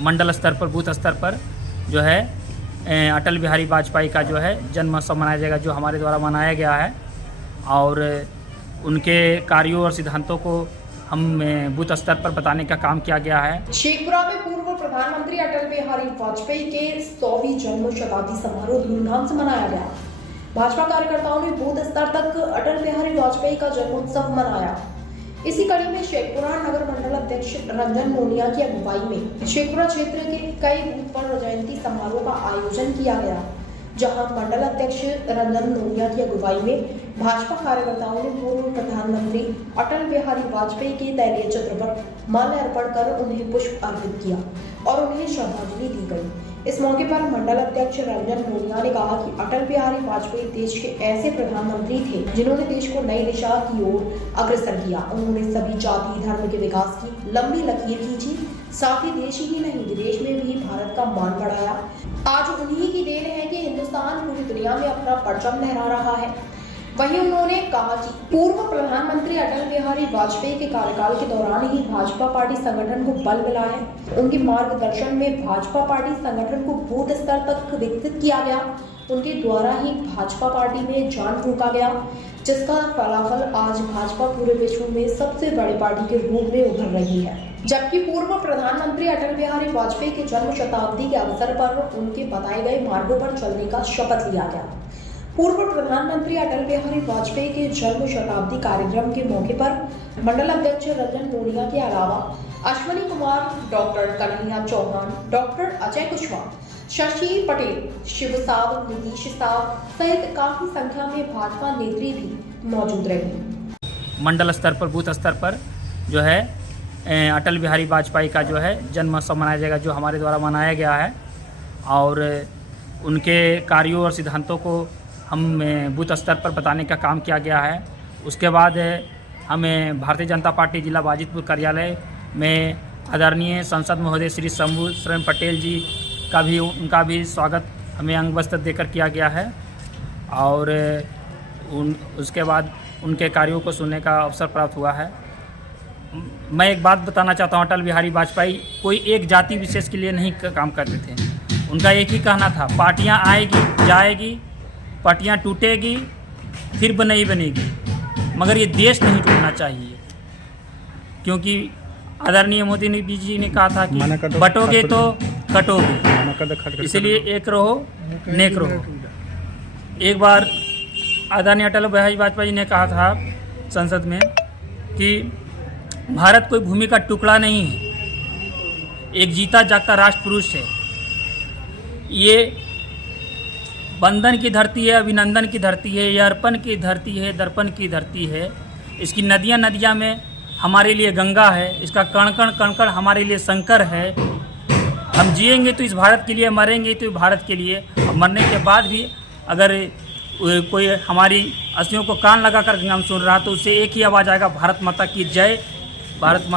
मंडल स्तर पर, बूथ स्तर पर जो है अटल बिहारी वाजपेयी का जो है जन्मोत्सव मनाया जाएगा, जो हमारे द्वारा मनाया गया है। और उनके कार्यों और सिद्धांतों को हम बूथ स्तर पर बताने का काम किया गया है। शेखपुरा में पूर्व प्रधानमंत्री अटल बिहारी वाजपेयी के 100वीं जन्म शताब्दी समारोह धूमधाम से मनाया गया। भाजपा कार्यकर्ताओं ने बूथ स्तर तक अटल बिहारी वाजपेयी का जन्मोत्सव मनाया। इसी कड़ी में शेखपुरा नगर मंडल अध्यक्ष रंजन मोनिया की अगुवाई में शेखपुरा क्षेत्र के कई बूथ पर जयंती समारोह का आयोजन किया गया, जहां मंडल अध्यक्ष रंजन मोनिया की अगुवाई में भाजपा कार्यकर्ताओं ने पूर्व प्रधानमंत्री अटल बिहारी वाजपेयी के तैलीय चित्र पर माल्य अर्पण कर उन्हें पुष्प अर्पित किया और उन्हें श्रद्धांजलि दी गई। इस मौके पर मंडल अध्यक्ष रंजन मोनिया ने कहा कि अटल बिहारी वाजपेयी देश के ऐसे प्रधानमंत्री थे जिन्होंने देश को नई दिशा की ओर अग्रसर किया। उन्होंने सभी जाति धर्म के विकास की लंबी लकीर खींची, साथ ही देश ही नहीं विदेश में भी भारत का मान बढ़ाया। आज उन्हीं की देन है कि हिंदुस्तान पूरी दुनिया में अपना परचम लहरा रहा है। वहीं उन्होंने कहा कि पूर्व प्रधानमंत्री अटल बिहारी वाजपेयी के कार्यकाल के दौरान ही भाजपा पार्टी संगठन को बल मिला है। उनके मार्गदर्शन में भाजपा पार्टी संगठन को बूथ स्तर तक विकसित किया गया। उनके द्वारा ही भाजपा पार्टी में जान फूंका गया, जिसका फलाफल आज भाजपा पूरे विश्व में सबसे बड़ी पार्टी के रूप में उभर रही है। जबकि पूर्व प्रधानमंत्री अटल बिहारी वाजपेयी के जन्म शताब्दी के अवसर पर उनके बताए गए मार्गों पर चलने का शपथ लिया गया। पूर्व प्रधानमंत्री अटल बिहारी वाजपेयी के जन्म शताब्दी कार्यक्रम के मौके पर मंडल अध्यक्ष रंजन मोनिया के अलावा अश्विनी कुमार, डॉक्टर कन्हैया चौहान, डॉक्टर अजय कुशवाहा, शशि पटेल, शिव साहब, नीतीश साहब सहित काफी संख्या में भाजपा नेत्री भी मौजूद रहे। मंडल स्तर पर, बूथ स्तर पर जो है अटल बिहारी वाजपेयी का जो है जन्मोत्सव मनाया जाएगा, जो हमारे द्वारा मनाया गया है। और उनके कार्यों और सिद्धांतों को हम बूथ स्तर पर बताने का काम किया गया है। उसके बाद हमें भारतीय जनता पार्टी जिला वाजिदपुर कार्यालय में आदरणीय सांसद महोदय श्री शंभू शरण पटेल जी का भी उनका भी स्वागत हमें अंग वस्त्र देकर किया गया है। और उसके बाद उनके कार्यों को सुनने का अवसर प्राप्त हुआ है। मैं एक बात बताना चाहता हूँ, अटल बिहारी वाजपेयी कोई एक जाति विशेष के लिए नहीं काम करते थे। उनका एक ही कहना था, पार्टियाँ आएगी जाएगी, पार्टियाँ टूटेगी फिर नहीं बनेगी, मगर ये देश नहीं टूटना चाहिए। क्योंकि आदरणीय मोदी जी ने कहा था कि बटोगे तो कटोगे, इसलिए एक रहो नेक रहो। एक बार आदरणीय अटल बिहारी वाजपेयी ने कहा था संसद में कि भारत कोई भूमि का टुकड़ा नहीं है, एक जीता जागता राष्ट्र पुरुष है। ये बंधन की धरती है, अभिनंदन की धरती है, ये अर्पण की धरती है, दर्पण की धरती है। इसकी नदियाँ में हमारे लिए गंगा है, इसका कण कण हमारे लिए शंकर है। हम जिएंगे तो इस भारत के लिए, मरेंगे तो भारत के लिए। और मरने के बाद भी अगर कोई हमारी अस्थियों को कान लगा कर हम सुन रहा तो उससे एक ही आवाज़ आएगा, भारत माता की जय, भारत माता।